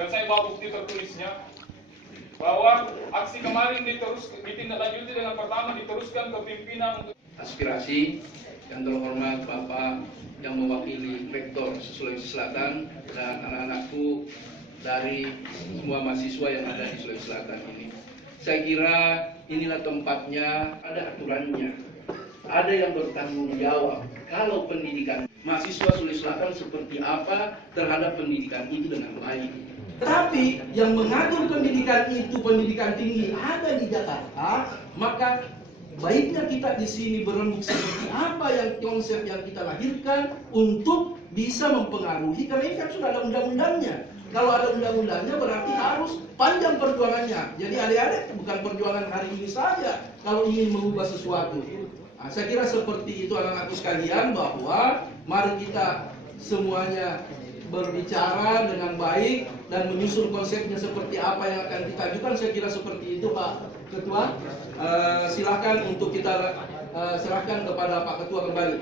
dan saya bawa bukti tertulisnya bahwa aksi kemarin ditindaklanjuti dengan pertama diteruskan ke pimpinan untuk aspirasi yang terhormat Bapak yang mewakili Rektor Sulawesi Selatan dan anak-anakku dari semua mahasiswa yang ada di Sulawesi Selatan ini. Saya kira inilah tempatnya, ada aturannya, ada yang bertanggung jawab. Kalau pendidikan mahasiswa Sulawesi Selatan seperti apa terhadap pendidikan itu dengan baik. Tapi yang mengatur pendidikan itu, pendidikan tinggi ada di Jakarta, maka baiknya kita di sini berembuk seperti apa yang konsep yang kita lahirkan untuk bisa mempengaruhi, karena ini kan sudah ada undang-undangnya. Kalau ada undang-undangnya berarti harus panjang perjuangannya. Jadi adik-adik bukan perjuangan hari ini saja kalau ingin mengubah sesuatu. Nah, saya kira seperti itu anak-anakku sekalian, bahwa mari kita semuanya berbicara dengan baik dan menyusun konsepnya seperti apa yang akan kita ajukan. Saya kira seperti itu Pak Ketua. Silakan untuk kita serahkan kepada Pak Ketua kembali.